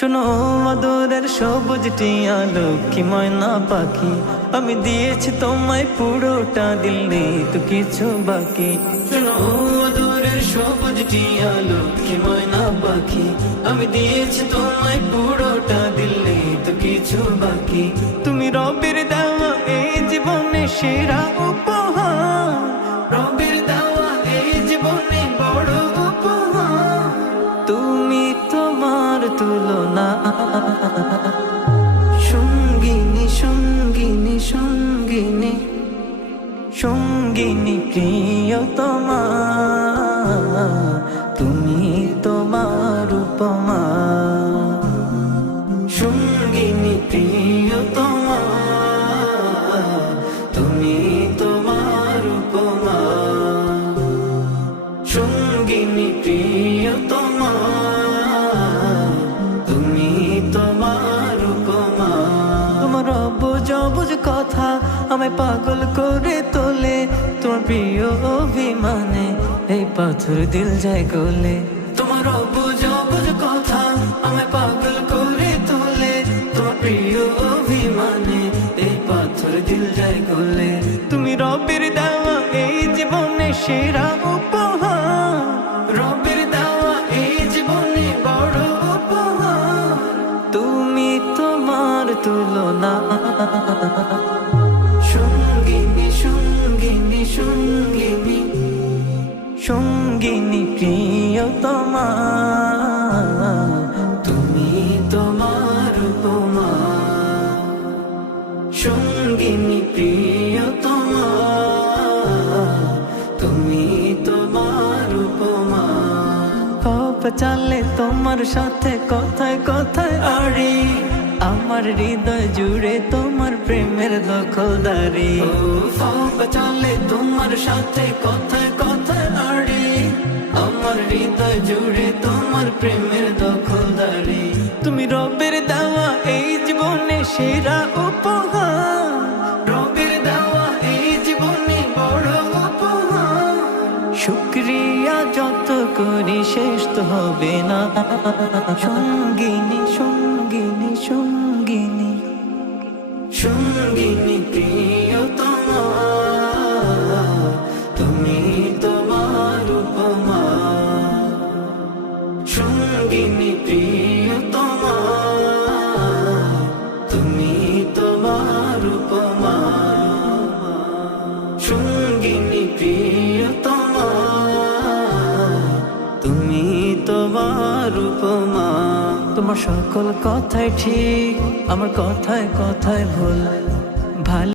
শোনো আদরের সবুজ টিয়া লক্ষ্মী ময়না পাখি, আমি দিয়েছি তোমায় পুরোটা, দিল নেই তো কিছু বাকি। শোনো আদরের সবুজ টিয়া লক্ষ্মী ময়না পাখি, আমি দিয়েছি তোমায় পুরোটা, দিল নেই তো কিছু বাকি। তুমি রবের দেওয়া এই জীবনে সেরা উপহার, রবের দেওয়া এই জীবনে বড় উপহার। তুমি তোমার তুলনা সঙ্গিনী সঙ্গিনী সঙ্গিনী সঙ্গিনী প্রিয়তমা, তুমি তোমার উপমা। সঙ্গিনী প্রিয়তমা, তুমি তোমার উপমা। সঙ্গিনী প্রিয়তমা, তুমি তোমার উপমা। তোমার অবুঝ অবুঝ কথা আমায় পাগল করে তোলে, তোমার প্রিয় অভিমানে এই পাথর দিল যায় গলে। তোমার অবুঝ অবুঝ কথা আমায় পাগল করে তোলে, তোমার প্রিয় অভিমানে এই পাথর দিল যায় গলে। তুমি রবের দেওয়া এই জীবনে সেরা উপহার, রবের দেওয়া এই জীবনে বড় উপহার। তুমি তোমার তুলনা সঙ্গিনী সঙ্গিনী সঙ্গিনী সঙ্গিনী প্রিয়তমা, তুমি তোমার উপমা। সঙ্গিনী প্রিয়তমা, তুমি তোমার উপমা। পাপ চালে তোমার সাথে কথায় কথায় আড়ি, আমার হৃদয় জুড়ে তোমার প্রেমের দখলদারি। পাপ চালে তোমার সাথে কথায় কথায় আড়ি, আমার হৃদয় জুড়ে তোমার প্রেমের দখলদারি। তুমি রবের দেওয়া এই জীবনে সেরা উপহার, রবের দেওয়া এই জীবনে বড় উপহার। শুকরিয়া যত করি শেষ তো হবে না। সঙ্গিনী সঙ্গিনী সঙ্গিনী সঙ্গিনী প্রিয়তমা, তুমি তোমার উপমা। সঙ্গিনী প্রিয়তমা, তুমি তোমার উপমা। সঙ্গিনী প্রিয়তমা, তুমি তোমার উপমা। তোমার সকল কথাই ঠিক, আমার কথায় কথায় ভুল। ভালো